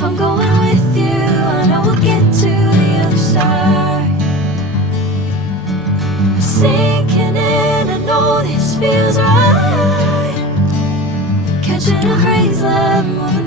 If I'm going with you, I know we'll get to the other side. Sinking in, I know this feels right. Catching a craze, love, moving